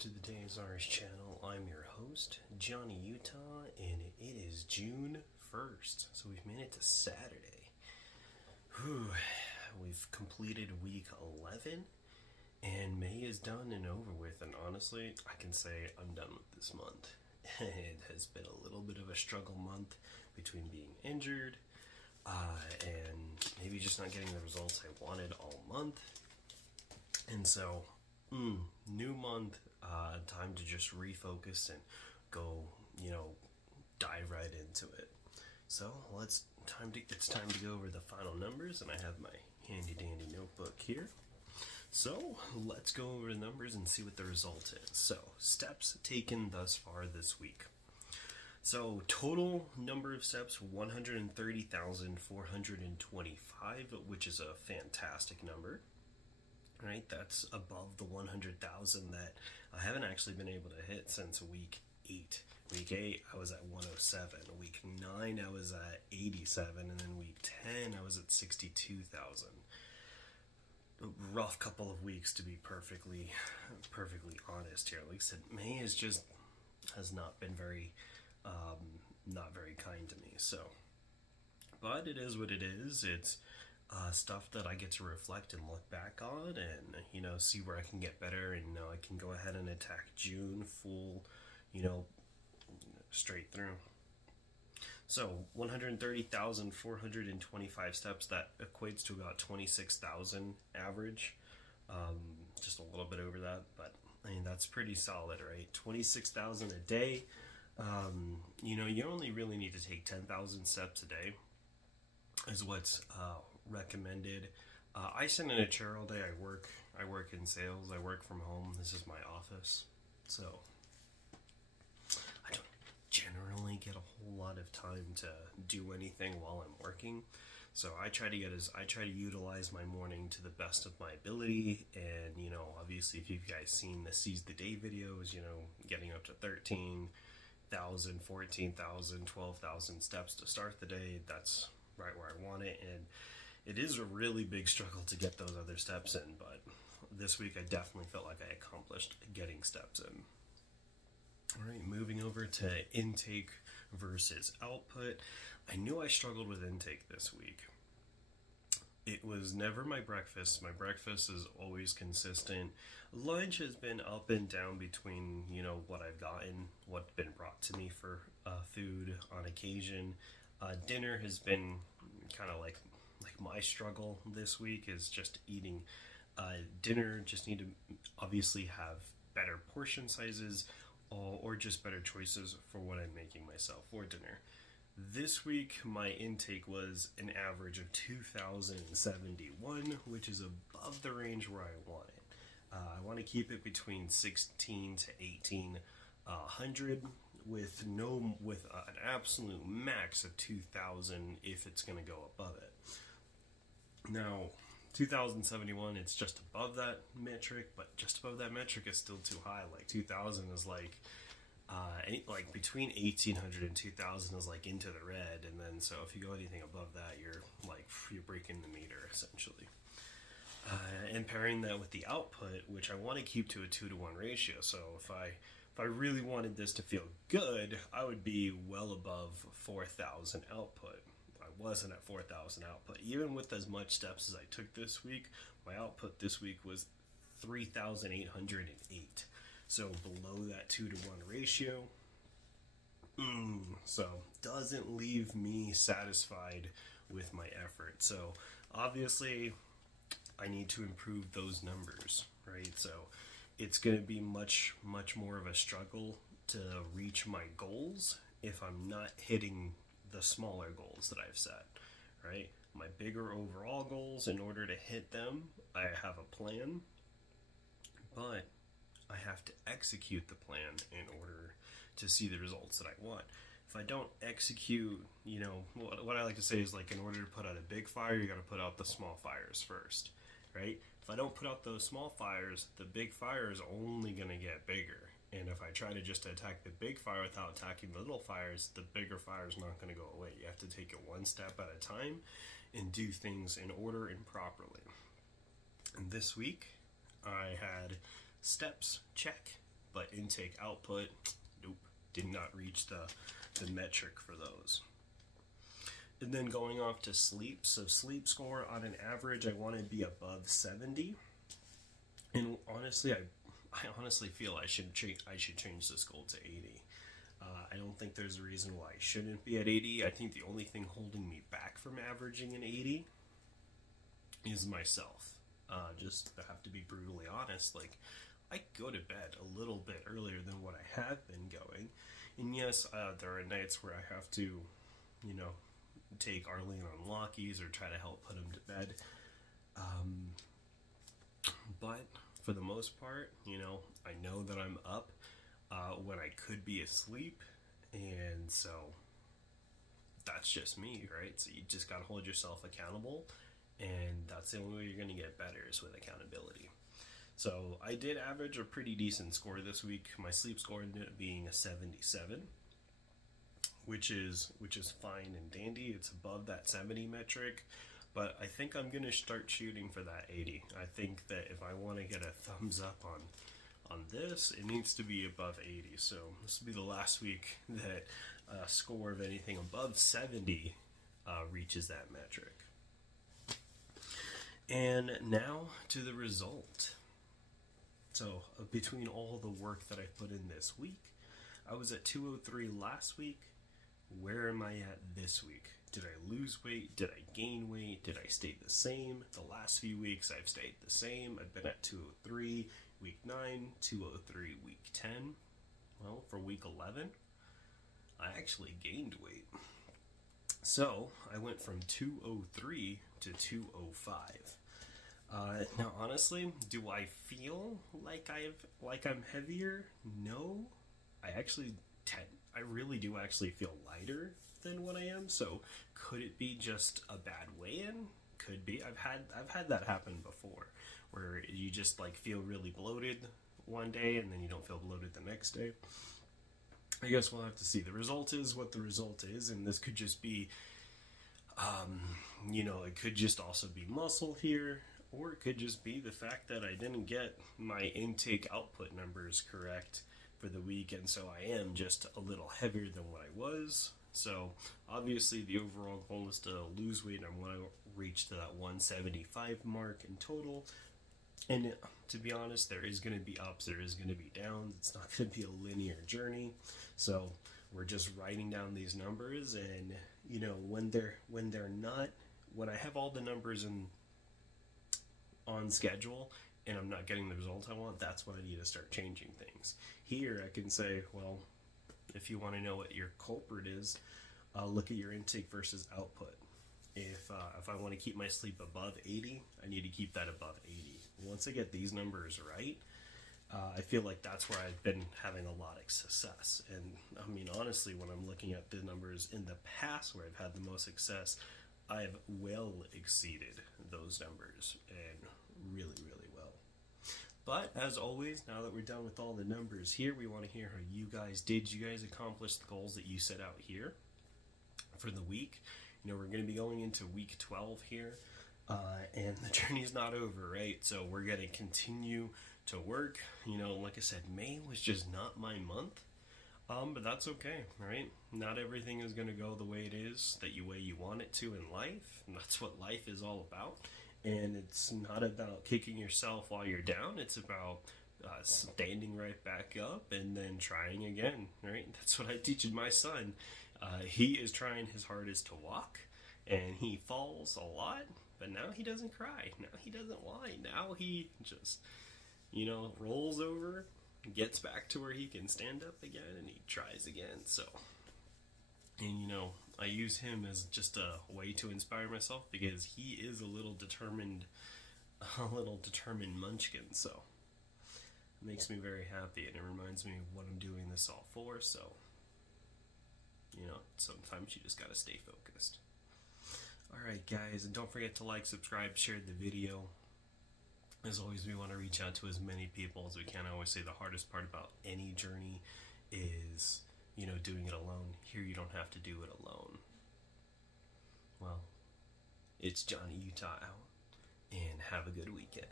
to the TheDayIsOurz channel. I'm your host, Johnny Utah, and it is June 1st, so we've made it to Saturday. Whew. We've completed week 11, and May is done and over with, and honestly, I can say I'm done with this month. It has been a little bit of a struggle month between being injured, and maybe just not getting the results I wanted all month. And so, new month, time to just refocus and go, dive right into it. So it's time to go over the final numbers, and I have my handy dandy notebook here. So let's go over the numbers and see what the result is. So steps taken thus far this week. So total number of steps, 130,425, which is a fantastic number. Right, that's above the 100,000 that I haven't actually been able to hit since week 8. Week 8, I was at 107. Week 9, I was at 87. And then week 10, I was at 62,000. A rough couple of weeks, to be perfectly honest here. Like I said, May has not been not very kind to me. So, but it is what it is. It's stuff that I get to reflect and look back on and, see where I can get better, and, I can go ahead and attack June full, straight through. So 130,425 steps, that equates to about 26,000 average, just a little bit over that, but that's pretty solid, right? 26,000 a day. You only really need to take 10,000 steps a day is what's recommended. I sit in a chair all day. I work in sales. I work from home. This is my office, so I don't generally get a whole lot of time to do anything while I'm working. So I try to utilize my morning to the best of my ability. And obviously, if you guys seen the Seize the Day videos, getting up to 13,000, 14,000, 12,000 steps to start the day, that's right where I want it. And it is a really big struggle to get those other steps in, but this week I definitely felt like I accomplished getting steps in. Alright, moving over to intake versus output. I knew I struggled with intake this week. It was never my breakfast. My breakfast is always consistent. Lunch has been up and down between, what I've gotten, what's been brought to me for food on occasion. Dinner has been kind of like my struggle this week is just eating dinner. Just need to obviously have better portion sizes or just better choices for what I'm making myself for dinner. This week my intake was an average of 2,071, which is above the range where I want it. I want to keep it between 16 to 1,800 with an absolute max of 2,000 if it's going to go above it. Now, 2,071, it's just above that metric, but just above that metric is still too high. Like 2,000 is like between 1,800 and 2,000 is like into the red, and then so if you go anything above that, you're breaking the meter essentially. And pairing that with the output, which I want to keep to a 2-to-1 ratio. So if I really wanted this to feel good, I would be well above 4,000 output. I wasn't at 4,000 output. Even with as much steps as I took this week, my output this week was 3,808. So below that 2-to-1 ratio. So doesn't leave me satisfied with my effort. So obviously I need to improve those numbers, right? So it's going to be much more of a struggle to reach my goals if I'm not hitting the smaller goals that I've set, right? My bigger overall goals, in order to hit them, I have a plan, but I have to execute the plan in order to see the results that I want. If I don't execute, what I like to say is, like, in order to put out a big fire, you got to put out the small fires first, right? If I don't put out those small fires, the big fire is only going to get bigger. And if I try to just attack the big fire without attacking the little fires, the bigger fire is not going to go away. You have to take it one step at a time and do things in order and properly. And this week, I had steps, check. but intake output, nope, did not reach the metric for those. And then going off to sleep, so sleep score on an average, I want to be above 70. And honestly, I honestly feel I should change this goal to 80. I don't think there's a reason why I shouldn't be at 80. I think the only thing holding me back from averaging an 80 is myself. Just to have to be brutally honest, like, I go to bed a little bit earlier than what I have been going. And yes, there are nights where I have to, you know, take Arlene on walkies or try to help put him to bed. But for the most part, you know, I know that I'm up when I could be asleep, and so that's just me, right? So you just gotta hold yourself accountable, and that's the only way you're gonna get better is with accountability. So I did average a pretty decent score this week. My sleep score ended up being a 77, which is fine and dandy. It's above that 70 metric. But I think I'm going to start shooting for that 80. I think that if I want to get a thumbs up on this, it needs to be above 80. So this will be the last week that a score of anything above 70 reaches that metric. And now to the result. So between all the work that I put in this week, I was at 203 last week. Where am I at this week? Did I lose weight? Did I gain weight? Did I stay the same? The last few weeks I've stayed the same. I've been at 203 week 9, 203 week 10. Well, for week 11, I actually gained weight. So I went from 203 to 205. Now, honestly, do I feel like I'm heavier? No. I really do actually feel lighter than what I am. So could it be just a bad weigh-in? Could be. I've had that happen before, where you just like feel really bloated one day and then you don't feel bloated the next day. I guess we'll have to see. The result is what the result is, and this could just be, it could just also be muscle here, or it could just be the fact that I didn't get my intake output numbers correct for the week, and so I am just a little heavier than what I was. So obviously the overall goal is to lose weight. I want to reach to that 175 mark in total. And to be honest, there is going to be ups, there is going to be downs. It's not going to be a linear journey. So we're just writing down these numbers, and when I have all the numbers on schedule and I'm not getting the result I want, that's when I need to start changing things. Here I can say, well, if you want to know what your culprit is, look at your intake versus output. If I want to keep my sleep above 80, I need to keep that above 80. Once I get these numbers right, I feel like that's where I've been having a lot of success. And I mean, honestly, when I'm looking at the numbers in the past where I've had the most success, I've well exceeded those numbers, and really, really well. But as always, now that we're done with all the numbers here, we want to hear how you guys did. Did you guys accomplish the goals that you set out here for the week? We're going to be going into week 12 here, and the journey's not over, right? So we're going to continue to work. Like I said, May was just not my month, but that's okay, right? Not everything is going to go the way it is, the way you want it to in life, and that's what life is all about. And it's not about kicking yourself while you're down. It's about standing right back up and then trying again, right? That's what I teach my son. He is trying his hardest to walk, and he falls a lot, but now he doesn't cry. Now he doesn't whine. Now he just, rolls over, gets back to where he can stand up again, and he tries again. So, and I use him as just a way to inspire myself, because he is a little determined munchkin. So it makes me very happy, and it reminds me of what I'm doing this all for. So, sometimes you just gotta stay focused. Alright guys, and don't forget to like, subscribe, share the video. As always, we want to reach out to as many people as we can. I always say the hardest part about any journey is, doing it alone. Here you don't have to do it alone. Well, it's Johnny Utah out, and have a good weekend.